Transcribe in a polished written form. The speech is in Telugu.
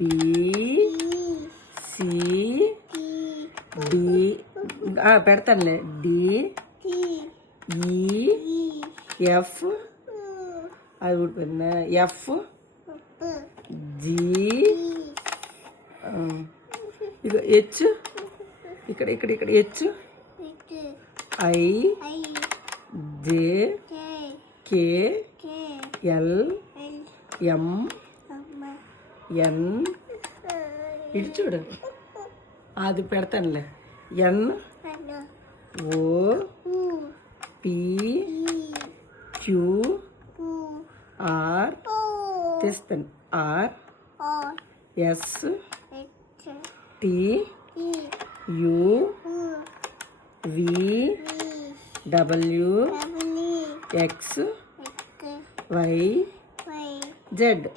బి సి డి పెడతానులే డి ఈ ఎఫ్ అది ఊడిపోయిందా ఎఫ్ జి ఇక హెచ్ ఇక్కడ ఇక్కడ ఇక్కడ H I J K L M N ఇటు చూడు అది పెడతానులే N O P Q R తెస్తాను R S T U V W X Y Z